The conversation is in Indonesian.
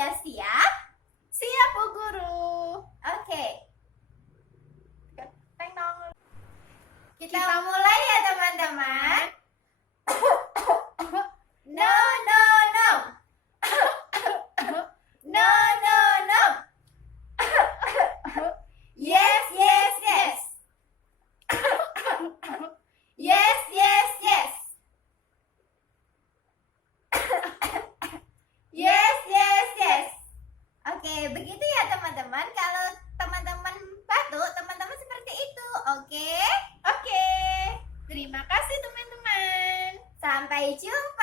Sudah siap? Siap, Bu Guru. Oke, Teng dong. kita mulai ya teman-teman. No, no, no. No, no, no. Yes, yes, yes. Yes, yes, yes. Yes, yes, yes. Oke, begitu ya teman-teman. Kalau teman-teman batuk, teman-teman seperti itu. Oke? Oke. Terima kasih teman-teman. Sampai jumpa.